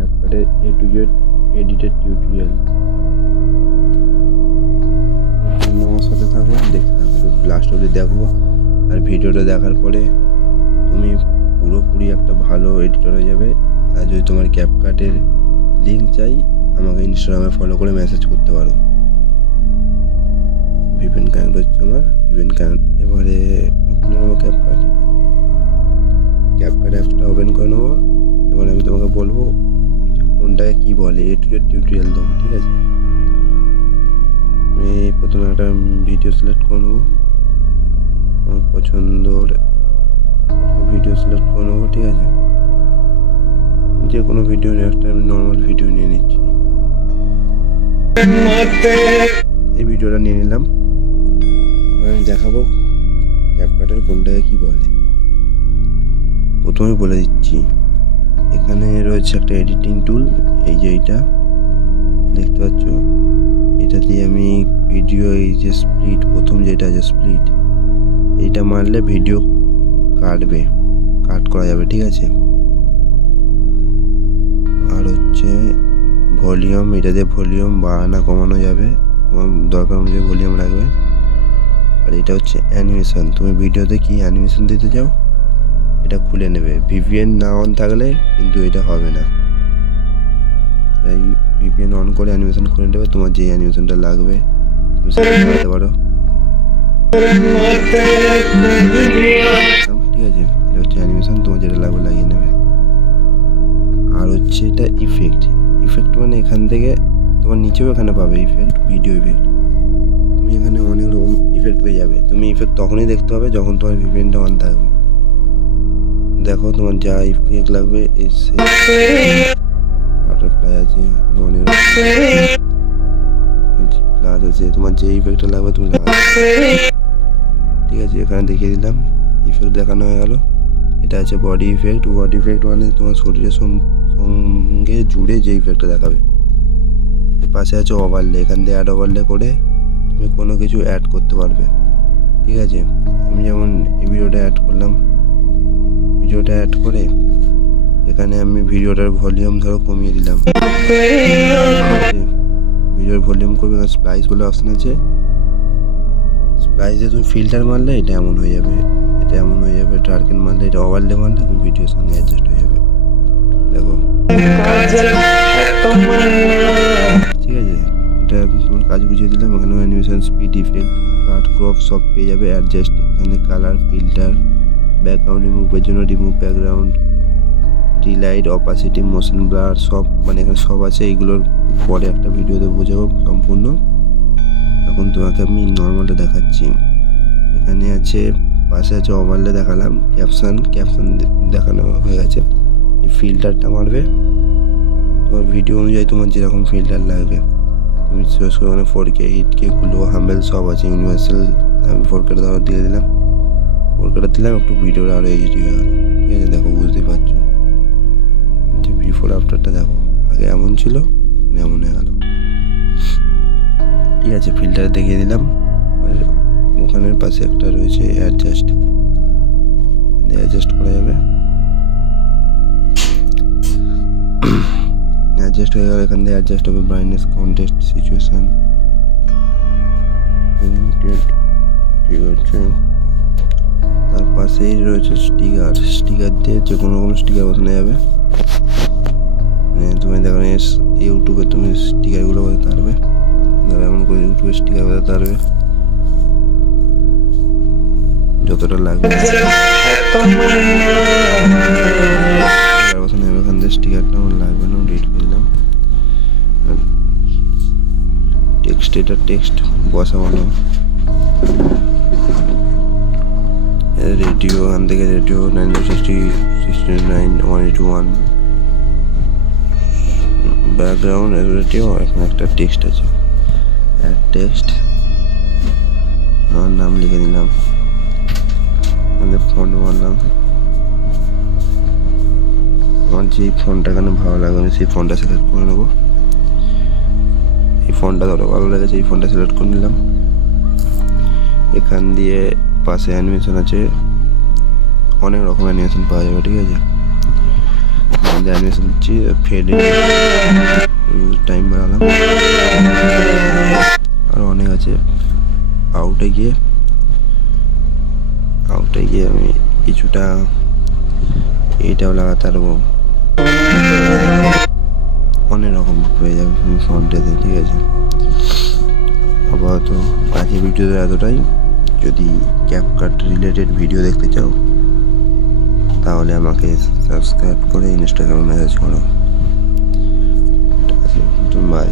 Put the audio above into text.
ক্যাপকাটের A to Z edited tutorial. আমার সাথে থাকো, দেখতে থাকো, লাস্ট অবধি দেখো। আর ভিডিওটা দেখার পরে তুমি পুরোপুরি একটা ভালো এডিটর হয়ে যাবে। আর যদি তোমার ক্যাপকাটের লিঙ্ক চাই, আমাকে ইনস্টাগ্রামে ফলো করে মেসেজ করতে পারো। ভিভেন কানেক্ট হচ্ছে আমার, ভিভেন কানেক্ট। এবারে খুলে নেবো ক্যাপকাট অ্যাপসটা ওপেন করে নেবো। এবার আমি তোমাকে বলবো কোনটাকে কী বলে, A to Z টিউটোরিয়াল দেবো, ঠিক আছে? আমি প্রথমে একটা ভিডিও সিলেক্ট করে নেবো, আমার পছন্দর ভিডিও সিলেক্ট করে নেবো, ঠিক আছে? যে কোনো ভিডিও নিয়ে একটা আমি নর্মাল ভিডিও নিয়ে নিচ্ছি। এই ভিডিওটা নিয়ে নিলাম। আমি দেখাবো ক্যাপকাটের কোনটাকে কী বলে। প্রথমে বলে দিচ্ছি, এখানে রয়েছে একটা এডিটিং টুল, এই যে এইটা দেখতে পাচ্ছ। এটা দিয়ে আমি ভিডিও, এই যে স্প্লিট, প্রথম যেটা আছে স্প্লিট, এইটা মারলে ভিডিও কাট করা যাবে, ঠিক আছে? আর হচ্ছে ভলিউম, এটা দিয়ে ভলিউম বাড়ানো কমানো যাবে, তোমার দরকার অনুযায়ী ভলিউম রাখবে। আর এটা হচ্ছে অ্যানিমেশন, তুমি ভিডিওতে কি অ্যানিমেশন দিতে চাও এটা খুলে নেবে। ভিপিএন না অন থাকলে কিন্তু এটা হবে না, তাই ভিপিএন অন করে অ্যানিমেশন খুলে নেবে। তোমার যে অ্যানিমেশনটা লাগবে তুমি সেটা করতে পারো, ঠিক আছে? এটা হচ্ছে অ্যানিমেশন, তোমার যেটা লাগবে লাগিয়ে নেবে। আর হচ্ছে এটা ইফেক্ট মানে এখান থেকে তোমার নিচেও এখানে পাবে ইফেক্ট, ভিডিও ইফেক্ট। তুমি এখানে অনেক রকম ইফেক্ট পেয়ে যাবে। তুমি ইফেক্ট তখনই দেখতে পাবে যখন তোমার ভিপিএনটা অন থাকবে। দেখো তোমার যা ইফেক্ট লাগবে, বাটারফ্লাই আছে, অনেক প্লাস আছে, তোমার যে ইফেক্টটা লাগবে তুমি লাগাবে, ঠিক আছে? এখানে দেখিয়ে দিলাম, ইফেক্ট দেখানো হয়ে গেল। এটা আছে বডি ইফেক্ট মানে তোমার শরীরের সঙ্গে জুড়ে যে ইফেক্টটা দেখাবে। এর পাশে আছে ওভারলে, এখান দিয়ে অ্যাড ওভারলে করে তুমি কোনো কিছু অ্যাড করতে পারবে, ঠিক আছে? আমি যেমন এই ভিডিওটা অ্যাড করলাম, ভিডিওটা অ্যাড করে এখানে আমি ভিডিওটার ভলিউম ধরো কমিয়ে দিলাম, ভিডিওর ভলিউম করবে। স্প্লাইস বলে অপশন আছে, স্প্লাইসে তুমি ফিল্টার মারলে এটা এমন হয়ে যাবে, এটা এমন হয়ে যাবে। ডার্কেন মারলে, এটা ওভারলে মারলে তুমি ভিডিওর সঙ্গে অ্যাডজাস্ট হয়ে যাবে। দেখো, ঠিক আছে? এটা তোমার কাজ বুঝিয়ে দিলাম। এখানে অ্যানিমেশন, স্পিড, ইফেক্ট, কাট, ক্রপ সব পেয়ে যাবে। অ্যাডজাস্ট, এখানে কালার, ফিল্টার, ব্যাকগ্রাউন্ড রিমুভের জন্য remove background, relight, opacity, motion blur, সব মানে এখানে সব আছে। এইগুলোর পরে একটা ভিডিওতে বোঝাবো সম্পূর্ণ। এখন তোমাকে আমি নর্মালটা দেখাচ্ছি। এখানে আছে, পাশে আছে ওভারলে দেখালাম, ক্যাপশন দেখানো হয়ে গেছে। এই ফিল্টারটা মারবে তোমার ভিডিও অনুযায়ী, তোমার যেরকম ফিল্টার লাগবে তুমি চয়েস করে। মানে 4K, 8K, গ্লো, হাম্বেল সব আছে। ইউনিভার্সাল আমি 4Kটা ধরো দিয়ে দিলাম, 4Kটা দিলাম, একটু ভিডিওটা আরও এইচডি হয়ে গেল, ঠিক আছে? দেখো, বুঝতেই পারছো যে বিফোর আফটারটা দেখো, আগে এমন ছিল, এখন এমন হয়ে গেল, ঠিক আছে? ফিল্টার দেখিয়ে দিলাম। আর ওখানের পাশে একটা রয়েছে অ্যাডজাস্ট করা যাবে। অ্যাডজাস্ট হয়ে গেল, এখান থেকে অ্যাডজাস্ট হবে ব্রাইটনেস, কন্টেস্ট, সিচুয়েশন, ঠিক আছে? তার পাশেই রয়েছে স্টিকার দিয়ে যে কোনো রকম স্টিকার বসানো যাবে। তুমি দেখো ইউটিউবে তুমি স্টিকারগুলো বসাতে পারবে, ধরো এমন করে ইউটিউবে স্টিকার বসাতে পারবে যতটা লাগবে বসানো যাবে। এখান থেকে স্টিকারটা আমার লাগবে না, ডিলিট করে দিলাম। টেক্সট, এটা টেক্সট বসাবো না। রেডিও, এখান থেকে রেডিও 960, 69, 181, ব্যাকগ্রাউন্ড রেডিও। এখানে একটা টেক্সট আছে, টেক্সট, আমার নাম লিখে দিলাম, ফন্ট মারলাম। আমার যেই ফন্টটা এখানে ভালো লাগে আমি সেই ফন্টটা সিলেক্ট করে নেবো। এই ফন্টটা ধরো ভালো লেগেছে, এই ফন্টটা সিলেক্ট করে নিলাম। এখান দিয়ে পাশে অ্যানিমেশন আছে, অনেক রকম অ্যানিমেশন পাওয়া যাবে, ঠিক আছে? এখান থেকে অ্যানিমেশন দিচ্ছি, ফেড টাইম বাড়ালাম, আর অনেক আছে। আউটে গিয়ে আমি কিছুটা এইটাও লাগাতে পারবো, অনেক রকম হয়ে যাবে ফ্রন্টেতে। ঠিক আছে, আপাতত আজকে ভিডিওতে এতটাই। যদি ক্যাপকাট রিলেটেড ভিডিও দেখতে চাও তাহলে আমাকে সাবস্ক্রাইব করে ইনস্টাগ্রামে মেসেজ করো। ঠিক আছে, বাই।